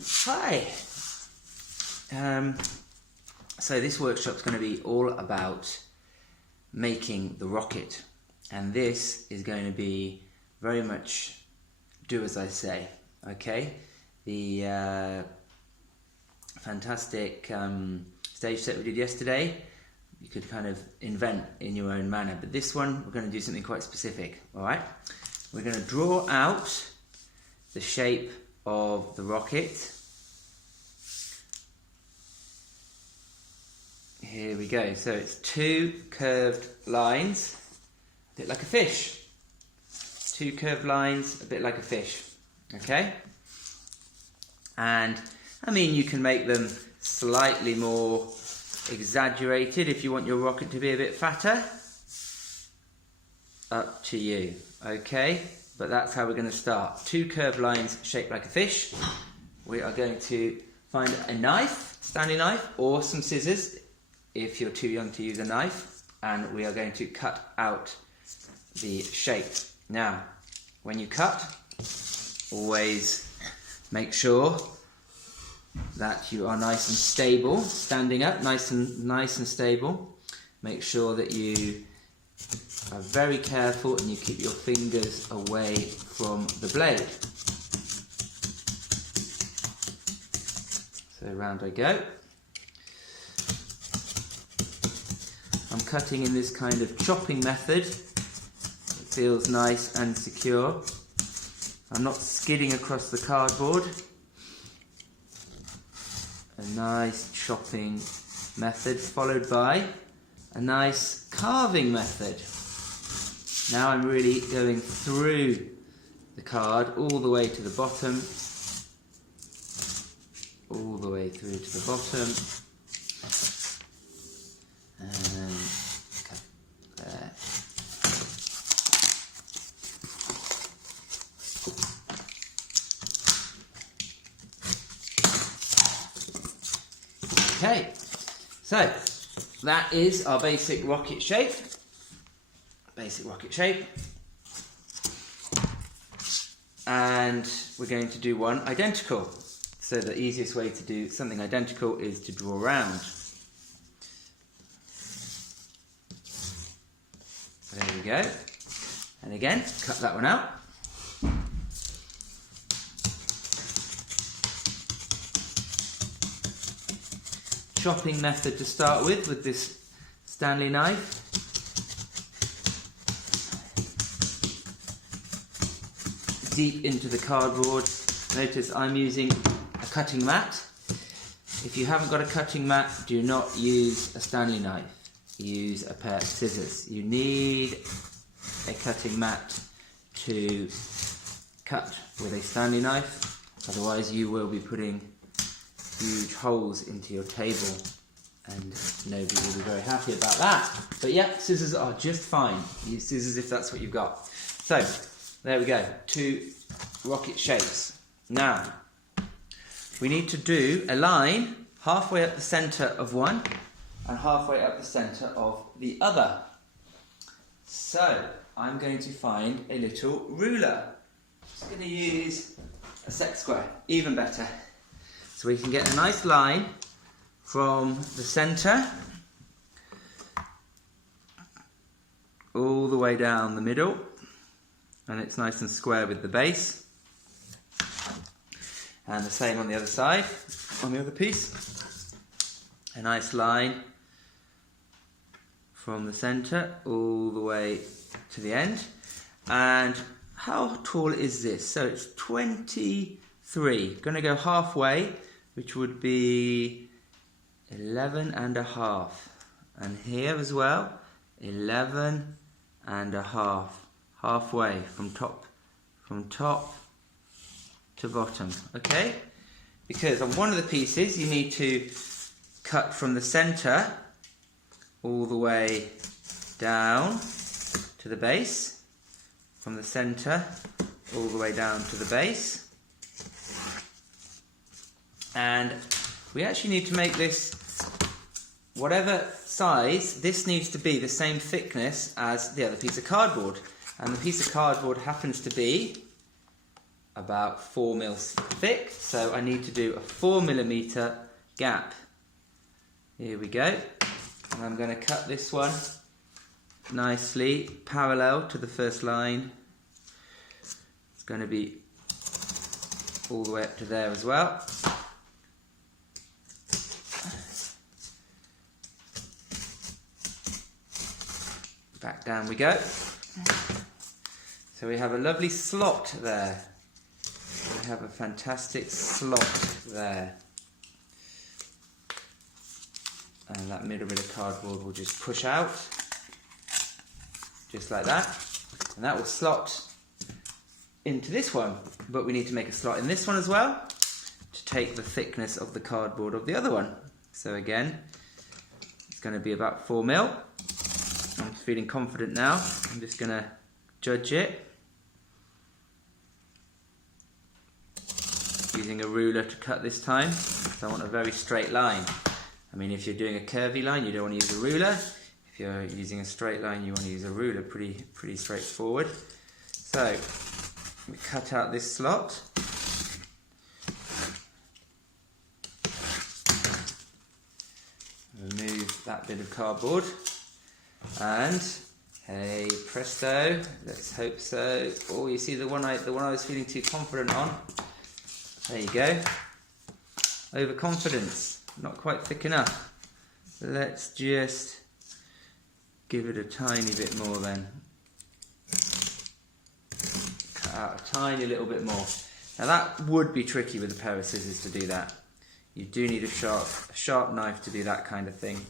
Hi! So this workshop is going to be all about making the rocket, and this is going to be very much do as I say, okay? The fantastic stage set we did yesterday, you could kind of invent in your own manner, but this one we're going to do something quite specific, alright? We're going to draw out the shape of the rocket. Here we go. So it's two curved lines, a bit like a fish. Two curved lines, a bit like a fish. Okay? And I mean, you can make them slightly more exaggerated if you want your rocket to be a bit fatter. Up to you. Okay? But that's how we're going to start. Two curved lines shaped like a fish. We are going to find a knife, Stanley knife, or some scissors if you're too young to use a knife, and we are going to cut out the shape. Now, when you cut, always make sure that you are nice and stable, standing up, nice and stable. Make sure that you are very careful and you keep your fingers away from the blade. So round I go. I'm cutting in this kind of chopping method. It feels nice and secure. I'm not skidding across the cardboard. A nice chopping method followed by a nice carving method. Now I'm really going through the card all the way to the bottom. All the way through to the bottom. And cut there. Okay, so that is our basic rocket shape. And we're going to do one identical. So the easiest way to do something identical is to draw round. There we go. And again, cut that one out. Chopping method to start with this Stanley knife. Deep into the cardboard. Notice I'm using a cutting mat. If you haven't got a cutting mat, do not use a Stanley knife. Use a pair of scissors. You need a cutting mat to cut with a Stanley knife, otherwise you will be putting huge holes into your table and nobody will be very happy about that. But yeah, scissors are just fine. Use scissors if that's what you've got. So there we go, two rocket shapes. Now we need to do a line halfway up the centre of one and halfway up the centre of the other. So I'm going to find a little ruler. Just going to use a set square, even better. So we can get a nice line from the centre all the way down the middle, and it's nice and square with the base. And the same on the other side, on the other piece. A nice line from the centre all the way to the end. And how tall is this? So it's 23. Going to go halfway, which would be 11 and a half. And here as well, 11 and a half. Halfway from top to bottom. Okay? Because on one of the pieces you need to cut from the centre all the way down to the base, from the centre all the way down to the base, and we actually need to make this whatever size. This needs to be the same thickness as the other piece of cardboard, and the piece of cardboard happens to be about 4 mils thick, so I need to do a 4mm gap. Here we go, and I'm going to cut this one nicely parallel to the first line. It's going to be all the way up to there as well. Back down we go. So we have a lovely slot there. We have a fantastic slot there. And that middle bit of cardboard will just push out, just like that. And that will slot into this one. But we need to make a slot in this one as well to take the thickness of the cardboard of the other one. So again, it's going to be about 4 mil. I'm feeling confident now. I'm just going to judge it using a ruler to cut this time. So I want a very straight line. I mean, if you're doing a curvy line, you don't want to use a ruler. If you're using a straight line, you want to use a ruler. Pretty straightforward. So we cut out this slot. Remove that bit of cardboard. And hey presto, let's hope so. Oh, you see the one I was feeling too confident on. There you go. Overconfidence, not quite thick enough. Let's just give it a tiny bit more then. Cut out a tiny little bit more. Now that would be tricky with a pair of scissors to do that. You do need a sharp knife to do that kind of thing.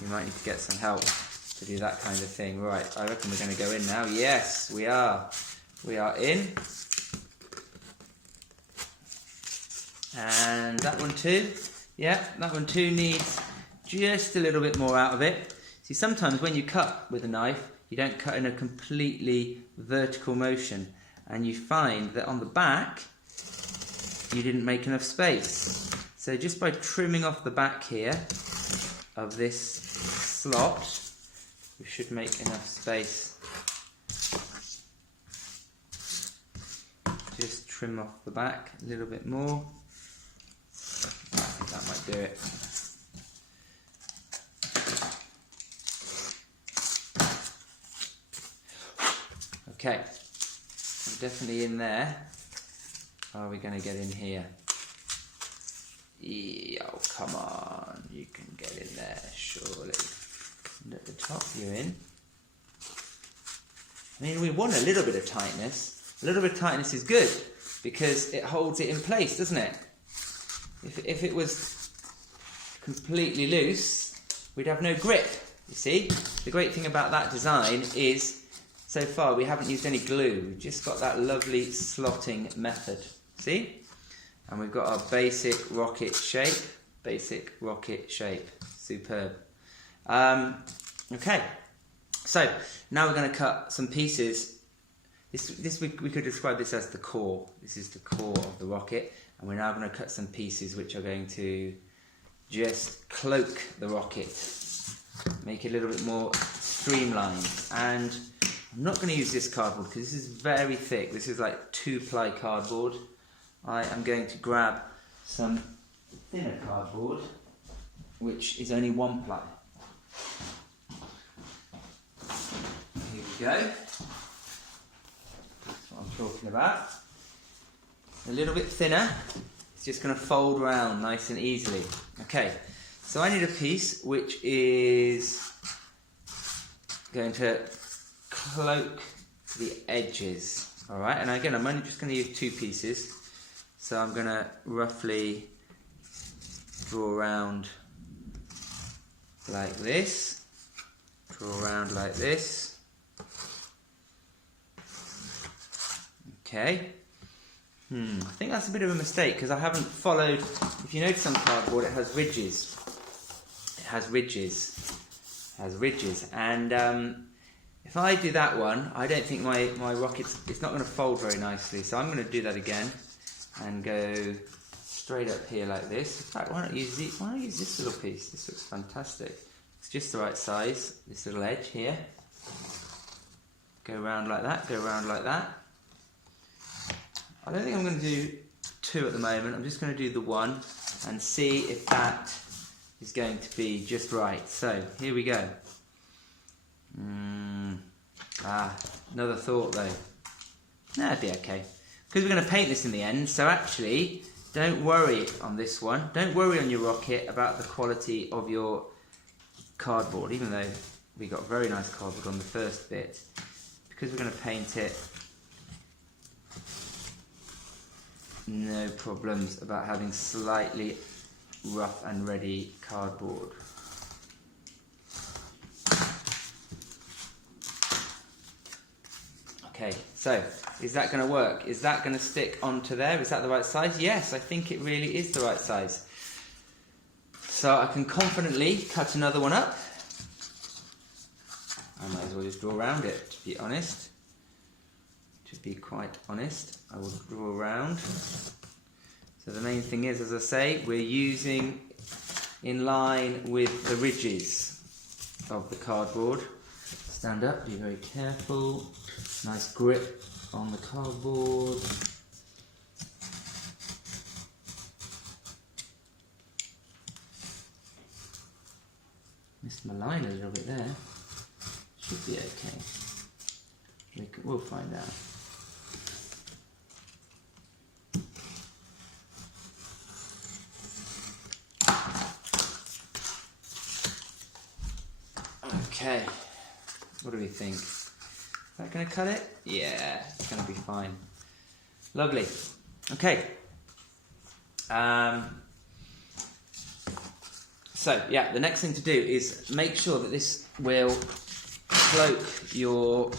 You might need to get some help to do that kind of thing. Right, I reckon we're going to go in now. Yes, we are. We are in. And that one too. Yeah, that one too needs just a little bit more out of it. See, sometimes when you cut with a knife, you don't cut in a completely vertical motion. And you find that on the back, you didn't make enough space. So just by trimming off the back here of this slot, we should make enough space. Just trim off the back a little bit more. I think that might do it. Okay, we're definitely in there. Are we going to get in here? Oh, come on, you can get in there, surely. And at the top you're in. I mean, we want a little bit of tightness. A little bit of tightness is good because it holds it in place, doesn't it? If it was completely loose, we'd have no grip, you see? The great thing about that design is, so far we haven't used any glue. We've just got that lovely slotting method, see? And we've got our basic rocket shape. Basic rocket shape. Superb. Okay, so now we're going to cut some pieces. We could describe this as the core. This is the core of the rocket, and we're now going to cut some pieces which are going to just cloak the rocket, make it a little bit more streamlined. And I'm not going to use this cardboard because this is very thick. This is like 2-ply cardboard. I am going to grab some thinner cardboard, which is only 1-ply. Here we go. That's what I'm talking about. A little bit thinner. It's just going to fold around nice and easily. Okay, so I need a piece which is going to cloak the edges. All right, and again, I'm only just going to use 2 pieces. So I'm going to roughly draw around like this, draw around like this. Okay. I think that's a bit of a mistake because I haven't followed. If you notice on cardboard, it has ridges. It has ridges. It has ridges. And if I do that one, I don't think my it's not going to fold very nicely. So I'm going to do that again and go straight up here like this. In fact, why not use this little piece? This looks fantastic. It's just the right size. This little edge here. Go around like that. Go around like that. I don't think I'm going to do 2 at the moment. I'm just going to do the 1 and see if that is going to be just right. So here we go. Another thought though. That'd be okay. Because we're going to paint this in the end, so actually, don't worry on this one. Don't worry on your rocket about the quality of your cardboard, even though we got very nice cardboard on the first bit. Because we're going to paint it, no problems about having slightly rough and ready cardboard. Okay, so is that going to work? Is that going to stick onto there? Is that the right size? Yes, I think it really is the right size. So I can confidently cut another one up. I might as well just draw around it, to be honest. To be quite honest, I will draw around. So the main thing is, as I say, we're using in line with the ridges of the cardboard. Stand up, be very careful. Nice grip on the cardboard. Missed my line a little bit there. Should be okay. We'll find out. Okay, what do we think? Is that going to cut it? Yeah, it's going to be fine. Lovely. Okay. So, yeah, the next thing to do is make sure that this will cloak your...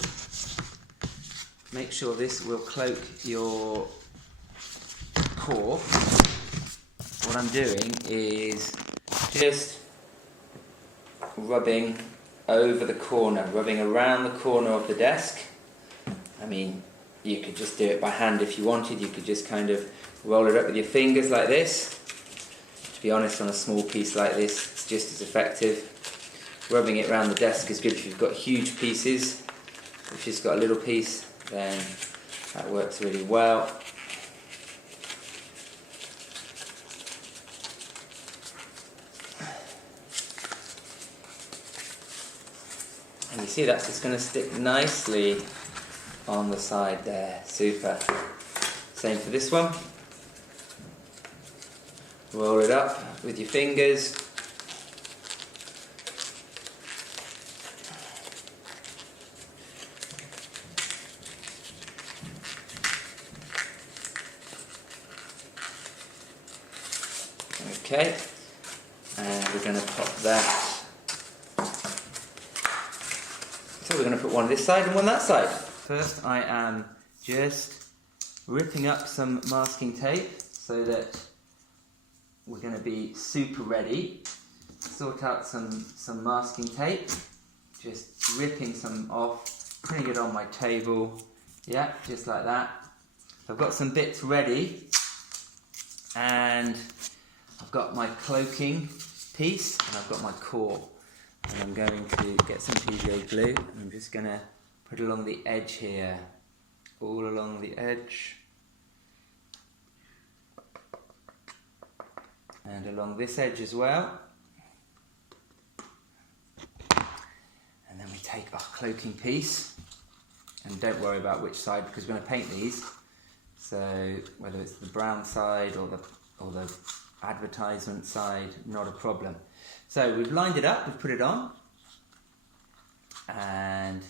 Make sure this will cloak your core. What I'm doing is just rubbing over the corner, rubbing around the corner of the desk. I mean, you could just do it by hand if you wanted. You could just kind of roll it up with your fingers like this. To be honest, on a small piece like this, it's just as effective. Rubbing it around the desk is good if you've got huge pieces. If you've just got a little piece, then that works really well. And you see that's just going to stick nicely on the side there. Super. Same for this one. Roll it up with your fingers. Okay. And we're going to pop that. So we're going to put one this side and one that side. First I am just ripping up some masking tape so that we're going to be super ready. Sort out some masking tape. Just ripping some off, putting it on my table. Yeah, just like that. I've got some bits ready and I've got my cloaking piece and I've got my core. And I'm going to get some PVA glue and I'm just going to put it along the edge here. All along the edge. And along this edge as well. And then we take our cloaking piece. And don't worry about which side because we're going to paint these. So whether it's the brown side or the advertisement side, not a problem. So we've lined it up, we've put it on, and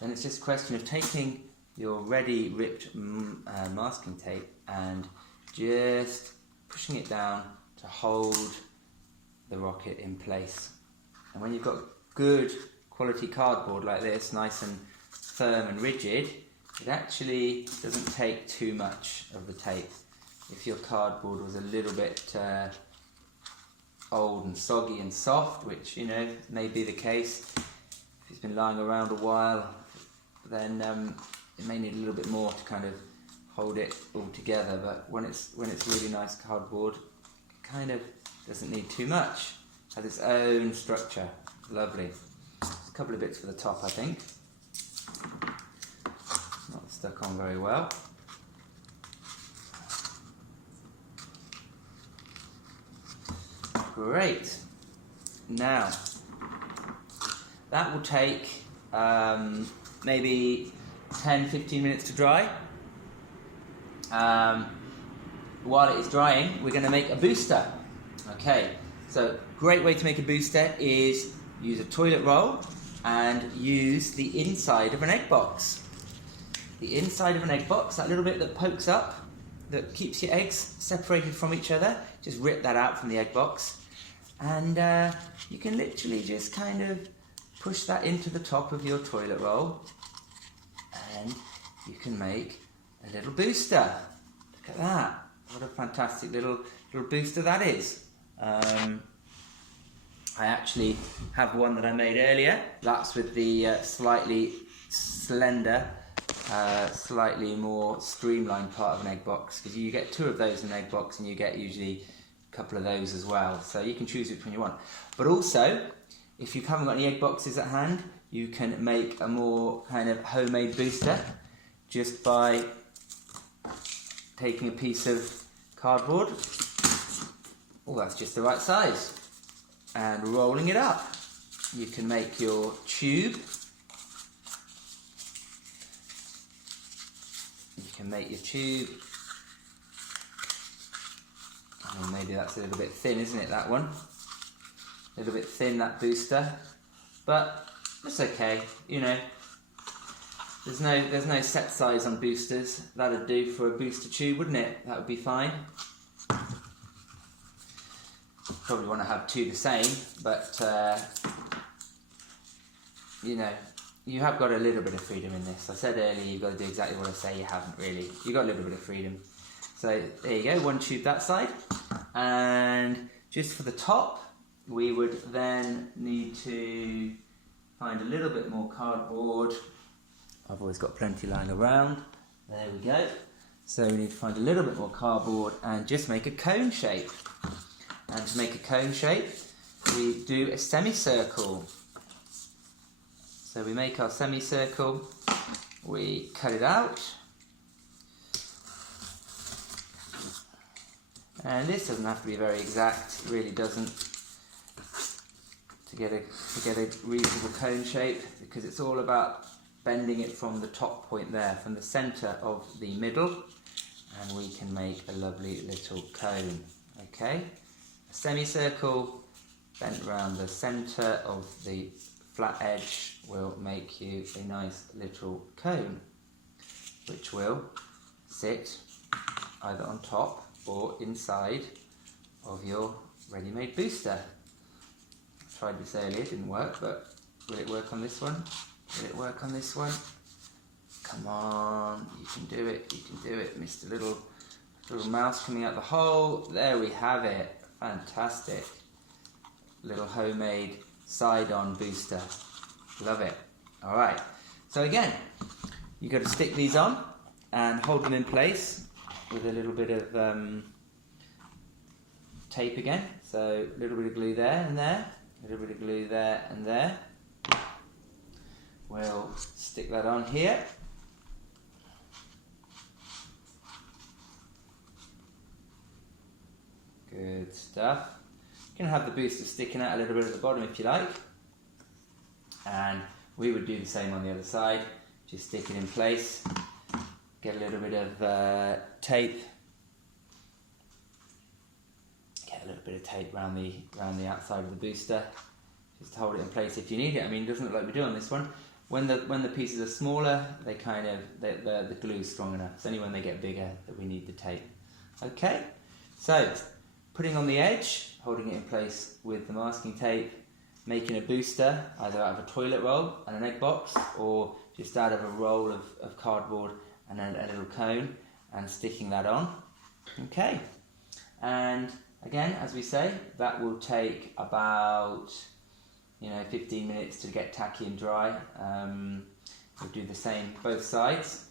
then it's just a question of taking your ready ripped masking tape and just pushing it down to hold the rocket in place. And when you've got good quality cardboard like this, nice and firm and rigid, it actually doesn't take too much of the tape. If your cardboard was a little bit old and soggy and soft, which may be the case, if it's been lying around a while, then it may need a little bit more to kind of hold it all together. But when it's really nice cardboard, it kind of doesn't need too much. It has its own structure. Lovely. Just a couple of bits for the top, I think. Not stuck on very well. Great. Now, that will take maybe 10-15 minutes to dry. While it is drying, we're going to make a booster. Okay, so great way to make a booster is use a toilet roll and use the inside of an egg box. The inside of an egg box, that little bit that pokes up, that keeps your eggs separated from each other, just rip that out from the egg box. And you can literally just kind of push that into the top of your toilet roll, and you can make a little booster. Look at that. What a fantastic little booster that is. I actually have one that I made earlier. That's with the slightly slender, slightly more streamlined part of an egg box, because you get 2 of those in an egg box and you get usually a couple of those as well. So you can choose which one you want. But also, if you haven't got any egg boxes at hand, you can make a more kind of homemade booster just by taking a piece of cardboard, that's just the right size, and rolling it up. You can make your tube. Oh, maybe that's a little bit thin, isn't it, that one? A little bit thin, that booster, but it's okay, you know. There's no set size on boosters. That'd do for a booster tube, wouldn't it? That would be fine. Probably want to have 2 the same, but you know, you have got a little bit of freedom in this. I said earlier you've got to do exactly what I say. You haven't really. You've got a little bit of freedom. So there you go, 1 tube that side, and just for the top, we would then need to find a little bit more cardboard. I've always got plenty lying around. There we go. So we need to find a little bit more cardboard and just make a cone shape. And to make a cone shape, we do a semicircle. So we make our semicircle, we cut it out. And this doesn't have to be very exact, it really doesn't, to get a reasonable cone shape, because it's all about bending it from the top point there, from the centre of the middle, and we can make a lovely little cone. Okay, a semicircle bent around the centre of the flat edge will make you a nice little cone, which will sit either on top or inside of your ready-made booster. I tried this earlier, it didn't work, but will it work on this one? Will it work on this one? Come on, you can do it, Mr. Little Mouse coming out the hole. There we have it, fantastic. Little homemade side-on booster, love it. All right, so again, you've got to stick these on and hold them in place with a little bit of tape again. So a little bit of glue there and there, a little bit of glue there and there. We'll stick that on here. Good stuff. You can have the booster sticking out a little bit at the bottom if you like. And we would do the same on the other side. Just stick it in place. Get a little bit of tape. Get a little bit of tape around the outside of the booster. Just to hold it in place if you need it. I mean, it doesn't look like we do on this one. When the pieces are smaller, they kind of the glue is strong enough. It's only when they get bigger that we need the tape. Okay, so putting on the edge, holding it in place with the masking tape, making a booster either out of a toilet roll and an egg box, or just out of a roll of cardboard and a little cone, and sticking that on. Okay, and again, as we say, that will take about 15 minutes to get tacky and dry. We'll do the same both sides.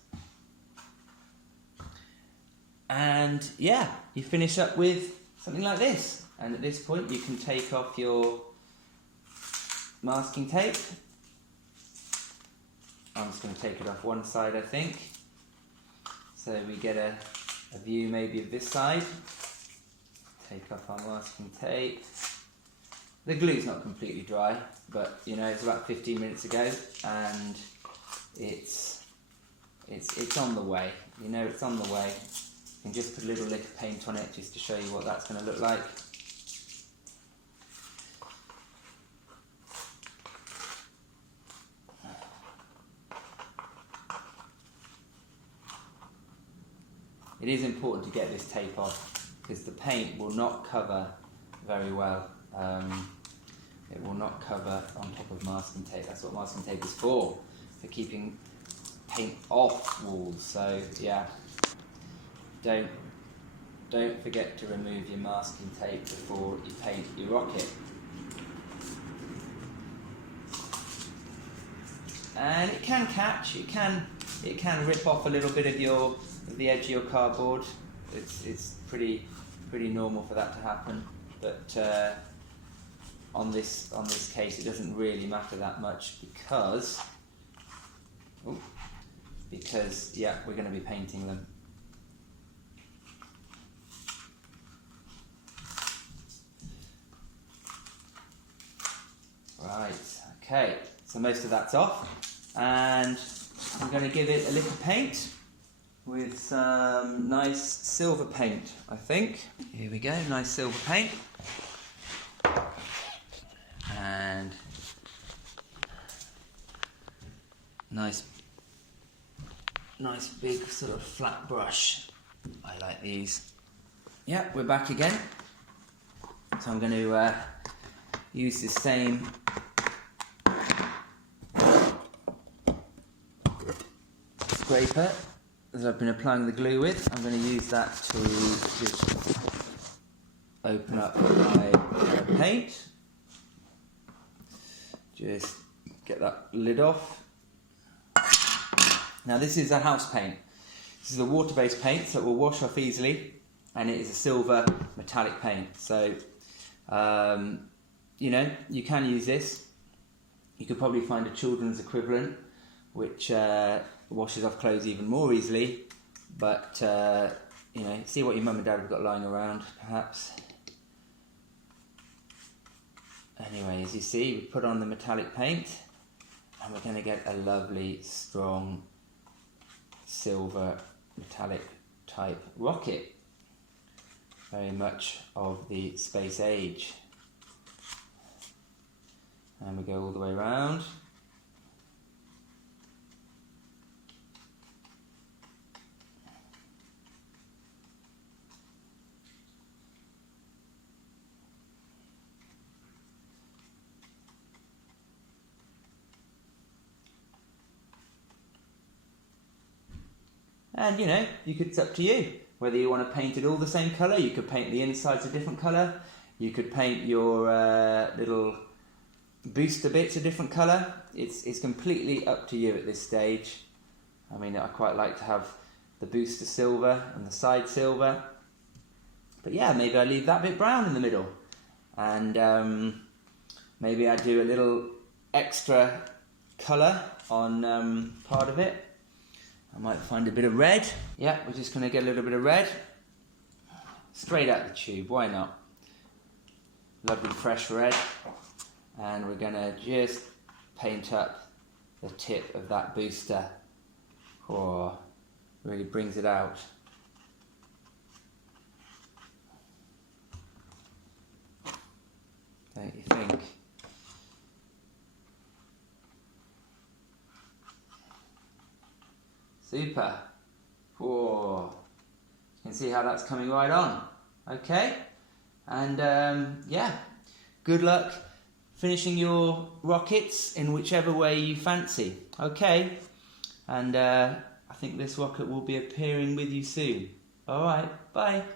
And yeah, you finish up with something like this. And at this point you can take off your masking tape. I'm just going to take it off one side, I think. So we get a view maybe of this side. Take off our masking tape. The glue's not completely dry, but you know, it's about 15 minutes ago, and it's on the way. You know, it's on the way. You can just put a little lick of paint on it just to show you what that's going to look like. It is important to get this tape off because the paint will not cover very well. It will not cover on top of masking tape. That's what masking tape is for keeping paint off walls. So yeah, don't forget to remove your masking tape before you paint your rocket. And it can catch. It can rip off a little bit of the edge of your cardboard. It's pretty normal for that to happen, but on this case it doesn't really matter that much because yeah, we're going to be painting them. Right, okay, so most of that's off, and I'm going to give it a lick of paint with some nice silver paint, I think. Here we go, nice silver paint. And nice big sort of flat brush. I like these. Yeah, we're back again. So I'm going to use the same scraper as I've been applying the glue with. I'm going to use that to just open up my paint. Just get that lid off. Now this is a house paint. This is a water-based paint, so it will wash off easily, and it is a silver metallic paint. So, you know, you can use this. You could probably find a children's equivalent, which washes off clothes even more easily. But, you know, see what your mum and dad have got lying around, perhaps. Anyway, as you see, we put on the metallic paint, and we're going to get a lovely, strong, silver metallic type rocket. Very much of the space age. And we go all the way around. And you know, it's up to you whether you want to paint it all the same colour. You could paint the insides a different colour. You could paint your little booster bits a different colour. It's completely up to you at this stage. I mean, I quite like to have the booster silver and the side silver. But yeah, maybe I leave that bit brown in the middle. And maybe I do a little extra colour on part of it. I might find a bit of red. Yeah, we're just going to get a little bit of red. Straight out the tube, why not? Lovely fresh red. And we're going to just paint up the tip of that booster. Oh, really brings it out. Don't you think? Super. Whoa. You can see how that's coming right on. Okay. And yeah, good luck finishing your rockets in whichever way you fancy. Okay. And I think this rocket will be appearing with you soon. Alright, bye.